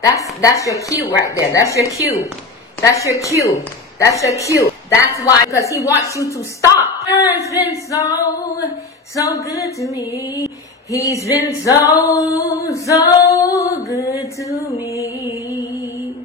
That's your cue right there. That's your cue. That's your cue. That's your cue. That's why, because he wants you to stop. God's been so good to me. He's been so good to me.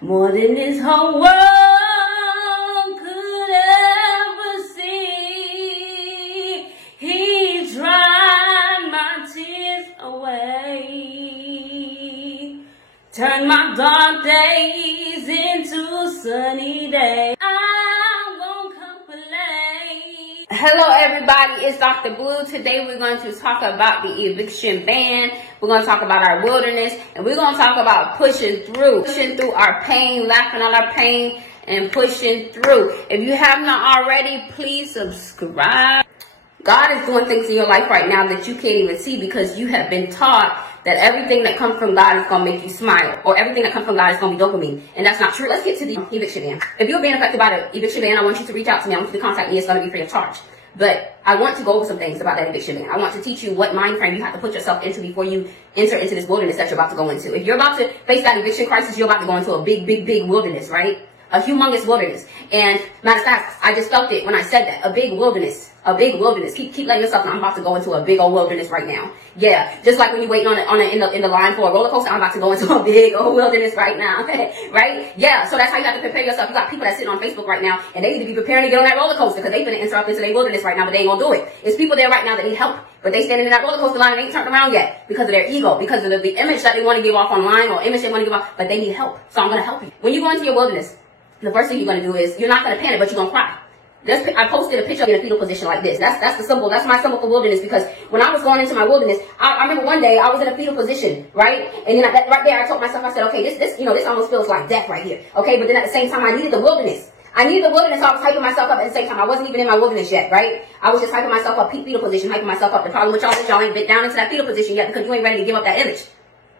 More than this whole world could ever see. He dried my tears away. Turned my dark days into sunny days. I won't complain. Hello everybody, it's Dr. Blue. Today we're going to talk about the eviction ban. We're going to talk about our wilderness, and we're going to talk about pushing through our pain, laughing at our pain, and pushing through. If you have not already, please subscribe. God is doing things in your life right now that you can't even see because you have been taught that everything that comes from God is going to make you smile, or everything that comes from God is going to be dopamine. And that's not true. Let's get to the eviction ban. If you're being affected by the eviction ban, I want you to reach out to me. I want you to contact me. It's going to be free of charge. But I want to go over some things about that eviction ban. I want to teach you what mind frame you have to put yourself into before you enter into this wilderness that you're about to go into. If you're about to face that eviction crisis, you're about to go into a big wilderness, right? A humongous wilderness. And matter of fact, I just felt it when I said that. A big wilderness. A big wilderness. Keep letting yourself know I'm about to go into a big old wilderness right now. Yeah. Just like when you're waiting in the line for a roller coaster, I'm about to go into a big old wilderness right now. Right? Yeah. So that's how you have to prepare yourself. You got people that sitting on Facebook right now, and they need to be preparing to get on that roller coaster because they're going to enter up into their wilderness right now, but they ain't going to do it. It's people there right now that need help, but they standing in that roller coaster line and ain't turned around yet because of their ego, because of the image that they want to give off online, or image they want to give off, but they need help. So I'm going to help you. When you go into your wilderness, the first thing you're going to do is you're not going to panic, but you're going to cry. I posted a picture in a fetal position like this. That's the symbol. That's my symbol for wilderness, because when I was going into my wilderness, I remember one day I was in a fetal position, right? And then right there, I told myself, I said, okay, this almost feels like death right here. Okay, but then at the same time, I needed the wilderness. So I was hyping myself up at the same time. I wasn't even in my wilderness yet, right? I was just hyping myself up, fetal position, hyping myself up. The problem with y'all is y'all ain't been down into that fetal position yet because you ain't ready to give up that image.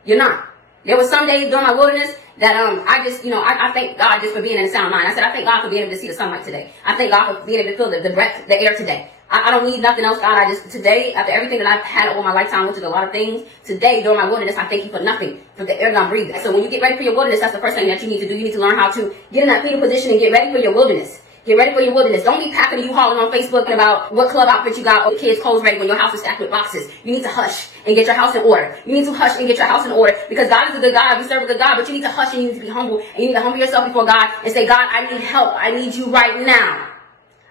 You're not. There were some days during my wilderness that I thank God just for being in a sound mind. I said, I thank God for being able to see the sunlight today. I thank God for being able to feel the breath, the air today. I don't need nothing else, God. Today, after everything that I've had over my lifetime, which is a lot of things, today during my wilderness, I thank you for nothing, for the air that I'm breathing. So when you get ready for your wilderness, that's the first thing that you need to do. You need to learn how to get in that fetal position and get ready for your wilderness. Get ready for your wilderness. Don't be packing and you hauling on Facebook about what club outfit you got or the kids' clothes ready when your house is stacked with boxes. You need to hush and get your house in order. You need to hush and get your house in order, because God is a good God. We serve a good God, but you need to hush and you need to be humble, and you need to humble yourself before God and say, God, I need help. I need you right now.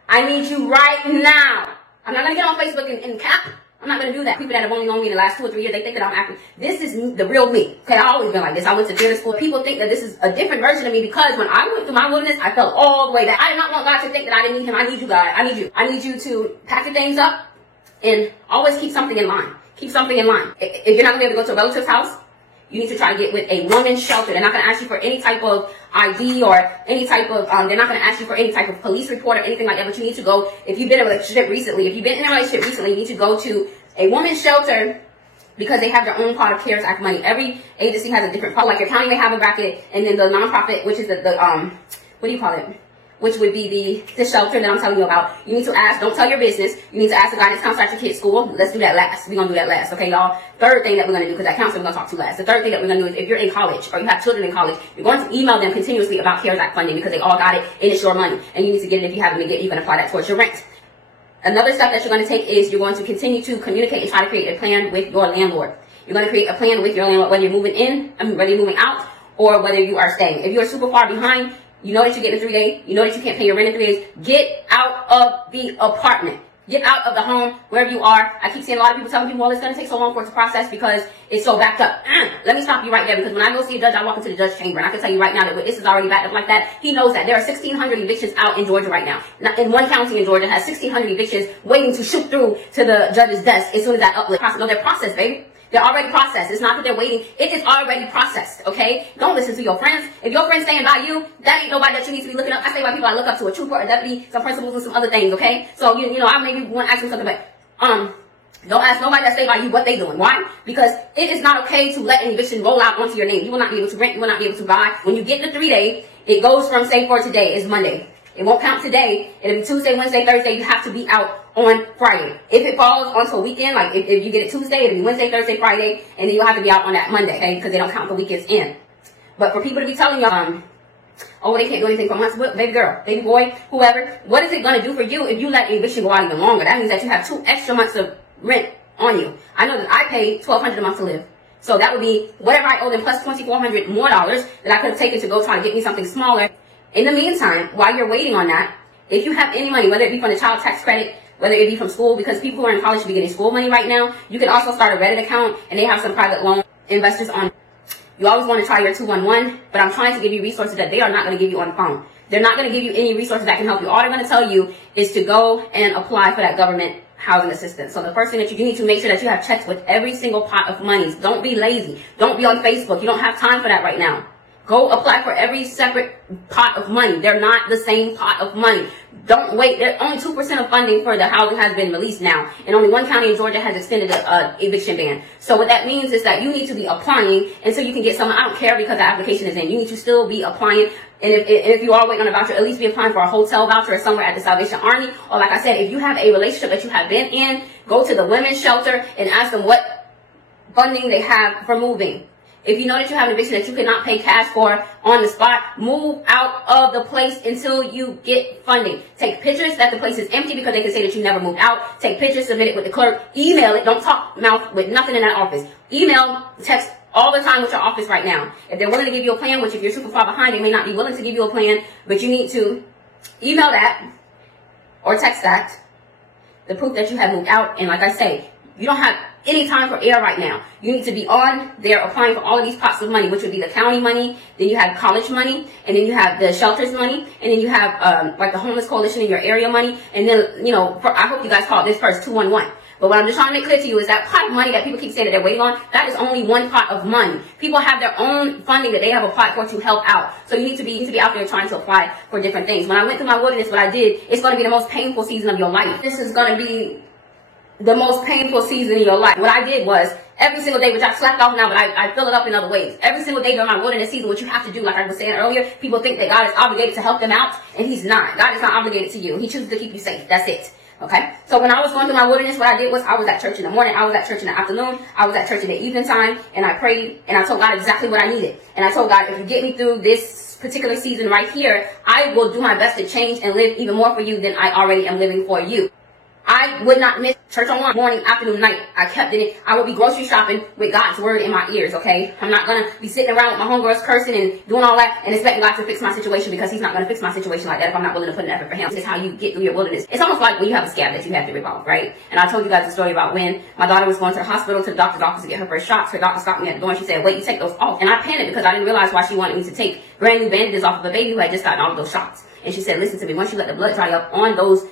I need you right now. I'm not going to get on Facebook and cap. I'm not going to do that. People that have only known me in the last 2 or 3 years, they think that I'm acting. This is the real me. Okay, I've always been like this. I went to theater school. People think that this is a different version of me because when I went through my wilderness, I felt all the way back. I did not want God to think that I didn't need him. I need you, God. I need you. I need you to pack your things up and always keep something in line. Keep something in line. If you're not going to be able to go to a relative's house, you need to try to get with a woman's shelter. They're not going to ask you for any type of ID or any type of, they're not going to ask you for any type of police report or anything like that, but you need to go, if you've been in a relationship recently, you need to go to a woman's shelter, because they have their own pot of CARES Act money. Every agency has a different pot. Like your county may have a bracket, and then the nonprofit, which is what do you call it? Which would be the shelter that I'm telling you about. You need to ask, don't tell your business. You need to ask the guidance counselor at your kid's school. Let's do that last. We're going to do that last. Okay, y'all? Third thing that we're going to do, because that counselor we're going to talk to last. The third thing that we're going to do is, if you're in college or you have children in college, you're going to email them continuously about CARES Act funding, because they all got it and it's your money. And you need to get it. If you haven't been getting it, you can apply that towards your rent. Another step that you're going to take is you're going to continue to communicate and try to create a plan with your landlord. You're going to create a plan with your landlord, whether you're moving in, whether you're moving out, or whether you are staying. If you're super far behind, you know that you're getting 3 days, you know that you can't pay your rent in 3 days, get out of the apartment. Get out of the home, wherever you are. I keep seeing a lot of people telling people, well, it's going to take so long for it to process because it's so backed up. Let me stop you right there, because when I go see a judge, I walk into the judge chamber, and I can tell you right now that this is already backed up like that. He knows that. There are 1,600 evictions out in Georgia right now. In one county in Georgia has 1,600 evictions waiting to shoot through to the judge's desk as soon as that uplift process. No, they're processed, baby. They're already processed. It's not that they're waiting. It is already processed, okay? Don't listen to your friends. If your friend's staying by you, that ain't nobody that you need to be looking up. I say by people I look up to, a trooper, a deputy, some principals, and some other things, okay? So, you know, I maybe want to ask them something, but, don't ask nobody that stay by you what they doing. Why? Because it is not okay to let an eviction roll out onto your name. You will not be able to rent. You will not be able to buy. When you get the 3 days, it goes from, say, for today is Monday. It won't count today. It'll be Tuesday, Wednesday, Thursday. You have to be out on Friday. If it falls onto a weekend, like if you get it Tuesday, it'll be Wednesday, Thursday, Friday, and then you'll have to be out on that Monday, okay? Because they don't count the weekends in. But for people to be telling you, oh, they can't do anything for months, baby girl, baby boy, whoever, what is it going to do for you if you let the eviction go out even longer? That means that you have 2 extra months of rent on you. I know that I pay $1,200 a month to live. So that would be whatever I owe them plus $2,400 more dollars that I could have taken to go try to get me something smaller. In the meantime, while you're waiting on that, if you have any money, whether it be from the child tax credit, whether it be from school, because people who are in college should be getting school money right now, you can also start a Reddit account, and they have some private loan investors on. You always want to try your 211, but I'm trying to give you resources that they are not going to give you on the phone. They're not going to give you any resources that can help you. All they're going to tell you is to go and apply for that government housing assistance. So the first thing that you need to make sure that you have checks with every single pot of monies. Don't be lazy. Don't be on Facebook. You don't have time for that right now. Go apply for every separate pot of money. They're not the same pot of money. Don't wait. Only 2% of funding for the housing has been released now. And only one county in Georgia has extended the eviction ban. So what that means is that you need to be applying until you can get someone. I don't care because the application is in. You need to still be applying. And if you are waiting on a voucher, at least be applying for a hotel voucher or somewhere at the Salvation Army. Or like I said, if you have a relationship that you have been in, go to the women's shelter and ask them what funding they have for moving. If you know that you have an eviction that you cannot pay cash for on the spot, move out of the place until you get funding. Take pictures that the place is empty because they can say that you never moved out. Take pictures, submit it with the clerk, email it. Don't talk mouth with nothing in that office. Email, text all the time with your office right now. If they're willing to give you a plan, which if you're super far behind, they may not be willing to give you a plan, but you need to email that or text that, the proof that you have moved out. And like I say, you don't have any time for air right now. You need to be on there applying for all of these pots of money, which would be the county money, then you have college money, and then you have the shelters money, and then you have like the homeless coalition in your area money, and then, you know, I hope you guys call this first 211. But what I'm just trying to make clear to you is that pot of money that people keep saying that they're waiting on, that is only one pot of money. People have their own funding that they have applied for to help out. So you need to be out there trying to apply for different things. When I went through my wilderness, what I did, it's going to be the most painful season of your life. This is going to be the most painful season in your life. What I did was, every single day, which I slacked off now, but I fill it up in other ways. Every single day during my wilderness season, what you have to do, like I was saying earlier, people think that God is obligated to help them out, and He's not. God is not obligated to you. He chooses to keep you safe. That's it. Okay? So when I was going through my wilderness, what I did was I was at church in the morning, I was at church in the afternoon, I was at church in the evening time, and I prayed, and I told God exactly what I needed. And I told God, if you get me through this particular season right here, I will do my best to change and live even more for you than I already am living for you. I would not miss church on morning, afternoon, night. I kept in it. I would be grocery shopping with God's word in my ears, okay? I'm not going to be sitting around with my homegirls cursing and doing all that and expecting God to fix my situation, because He's not going to fix my situation like that if I'm not willing to put an effort for Him. This is how you get through your wilderness. It's almost like when you have a scab that you have to rip off, right? And I told you guys the story about when my daughter was going to the hospital, to the doctor's office to get her first shots. Her doctor stopped me at the door and she said, wait, you take those off. And I panicked because I didn't realize why she wanted me to take brand new bandages off of a baby who had just gotten all of those shots. And she said, listen to me, once you let the blood dry up on those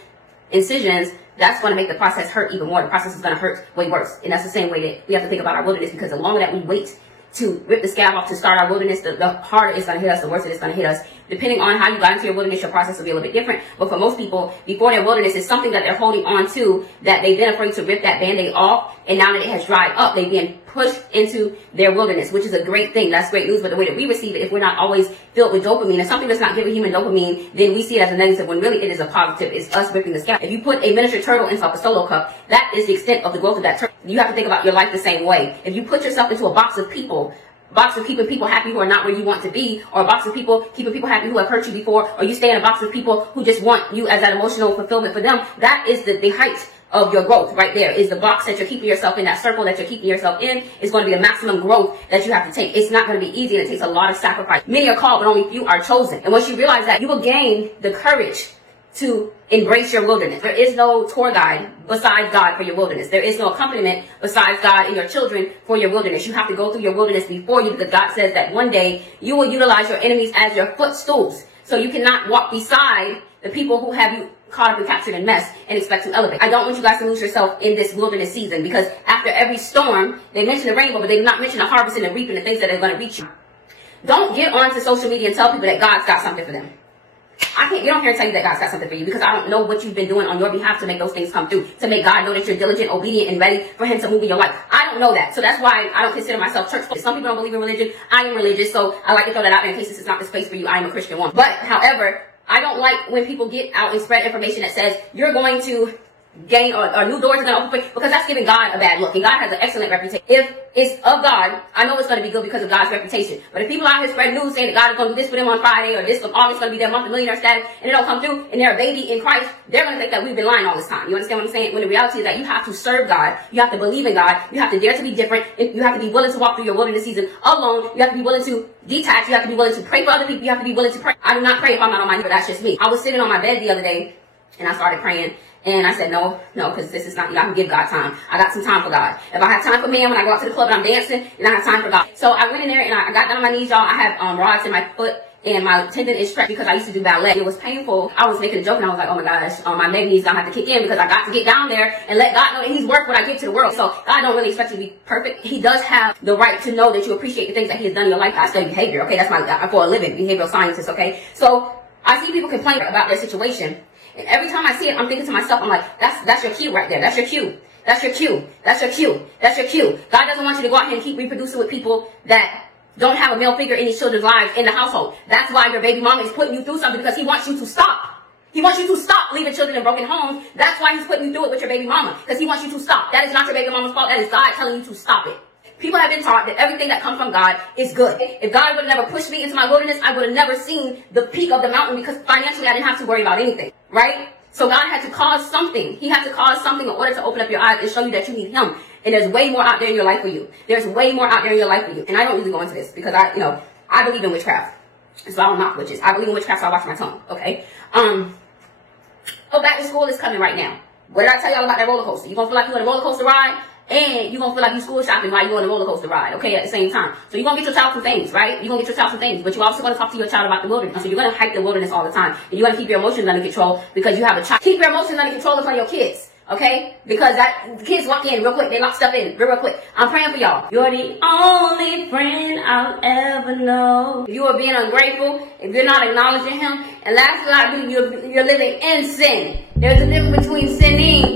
incisions, that's going to make the process hurt even more. The process is going to hurt way worse. And that's the same way that we have to think about our wilderness, because the longer that we wait to rip the scab off to start our wilderness, the harder it's going to hit us, the worse it is going to hit us. Depending on how you got into your wilderness, your process will be a little bit different. But for most people, before their wilderness is something that they're holding on to, that they've been afraid to rip that Band-Aid off. And now that it has dried up, they've been pushed into their wilderness, which is a great thing. That's great news. But the way that we receive it, if we're not always filled with dopamine, if something does not give a human dopamine, then we see it as a negative, when really it is a positive. It's us ripping the scab. If you put a miniature turtle inside a solo cup, that is the extent of the growth of that turtle. You have to think about your life the same way. If you put yourself into a box of people, box of keeping people happy who are not where you want to be, or a box of people keeping people happy who have hurt you before, or you stay in a box of people who just want you as that emotional fulfillment for them, that is the height of your growth right there. Is the box that you're keeping yourself in, that circle that you're keeping yourself in, is going to be the maximum growth that you have to take. It's not going to be easy, and it takes a lot of sacrifice. Many are called, but only few are chosen. And once you realize that, you will gain the courage to embrace your wilderness. There is no tour guide besides God for your wilderness. There is no accompaniment besides God and your children for your wilderness. You have to go through your wilderness before you, because God says that one day you will utilize your enemies as your footstools. So you cannot walk beside the people who have you caught up and captured in mess and expect to elevate. I don't want you guys to lose yourself in this wilderness season, because after every storm, they mention the rainbow, but they do not mention the harvest and the reaping, the things that are going to reach you. Don't get onto social media and tell people that God's got something for them. I can't get on here and tell you that God's got something for you, because I don't know what you've been doing on your behalf to make those things come through, to make God know that you're diligent, obedient, and ready for Him to move in your life. I don't know that. So that's why I don't consider myself church focused. Some people don't believe in religion. I am religious, so I like to throw that out there in case this is not the space for you. I am a Christian woman. But however, I don't like when people get out and spread information that says you're going to gain or new doors are going to open, because that's giving God a bad look. And God has an excellent reputation. If it's of God, I know it's going to be good because of God's reputation. But if people out here spread news saying that God is going to do this for them on Friday, or this from August going to be their month of millionaire status, and it don't come through, and they're a baby in Christ, they're going to think that we've been lying all this time. You understand what I'm saying? When the reality is that you have to serve God, you have to believe in God, you have to dare to be different, you have to be willing to walk through your wilderness season alone, you have to be willing to detach, you have to be willing to pray for other people, you have to be willing to pray. I do not pray if I'm not on my knees, but that's just me. I was sitting on my bed the other day, and I started praying. And I said, no, because this is not, I can give God time. I got some time for God. If I have time for man when I go out to the club and I'm dancing, then I have time for God. So I went in there and I got down on my knees, y'all. I have rods in my foot and my tendon is stretched because I used to do ballet. It was painful. I was making a joke and I was like, oh my gosh, my leg knees don't have to kick in, because I got to get down there and let God know that he's worth what I give to the world. So God don't really expect you to be perfect. He does have the right to know that you appreciate the things that he has done in your life. I study behavior, okay? That's my, for a living, behavioral scientist, okay? So I see people complain about their situation. And every time I see it, I'm thinking to myself, I'm like, that's your cue right there. That's your cue. That's your cue. That's your cue. That's your cue. God doesn't want you to go out here and keep reproducing with people that don't have a male figure in these children's lives in the household. That's why your baby mama is putting you through something, because he wants you to stop. He wants you to stop leaving children in broken homes. That's why he's putting you through it with your baby mama, because he wants you to stop. That is not your baby mama's fault. That is God telling you to stop it. People have been taught that everything that comes from God is good. If God would have never pushed me into my wilderness, I would have never seen the peak of the mountain, because financially I didn't have to worry about anything, right? So God had to cause something. He had to cause something in order to open up your eyes and show you that you need him. And there's way more out there in your life for you. There's way more out there in your life for you. And I don't really go into this because I believe in witchcraft. So I don't knock witches. I believe in witchcraft, so I watch my tongue, okay? Back to school is coming right now. What did I tell y'all about that roller coaster? You're going to feel like you're on a roller coaster ride, and you're going to feel like you're school shopping while you're on a roller coaster ride, okay, at the same time. So you're going to get your child some things, right? You're going to get your child some things, but you're also going to talk to your child about the wilderness. So you're going to hype the wilderness all the time. And you're going to keep your emotions under control because you have a child. Keep your emotions under control in front of your kids, okay? Because the kids walk in real quick. They lock stuff in real quick. I'm praying for y'all. You're the only friend I'll ever know. If you are being ungrateful, if you're not acknowledging him, and lastly, I believe you're living in sin. There's a difference between sinning